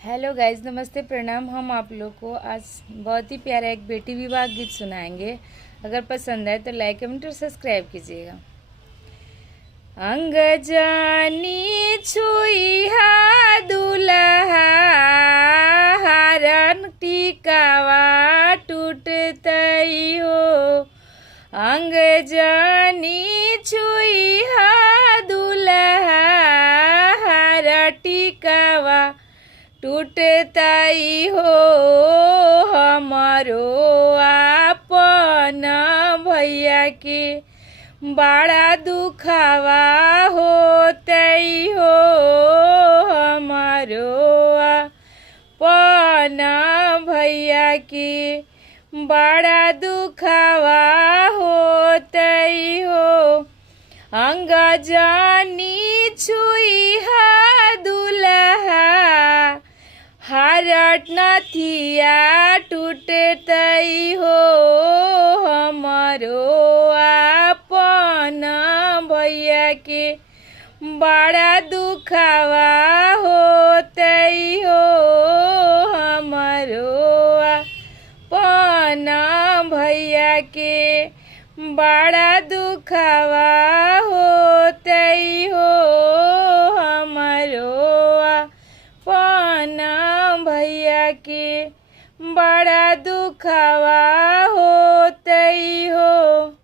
Hello guys, नमस्ते, प्रणाम। हम आप लोग को आज बहुत ही प्यारा एक बेटी विवाह गीत सुनाएंगे। अगर पसंद आए तो लाइक कमेंट और सब्सक्राइब कीजिएगा। अंग जानी छुईहा दुल्हा, हारन टिकावा टूटतई हो। अंग जानी छुईहा दुल्हा, हार टिकावा टूटताई हो। हमारो आपन भैया के बड़ा दुखावा होतई हो। हमारो आपन भैया के बड़ा दुखावा होतई हो। अंग जानी छुईहा दुल्हा, हारट नथिया टूटतई हो। हमारो आपन भैया के बड़ा दुखावा होतई हो। हमारो आपन भैया के बड़ा दुखावा होतई हो। हमारो आपन भैया के बड़ा दुखावा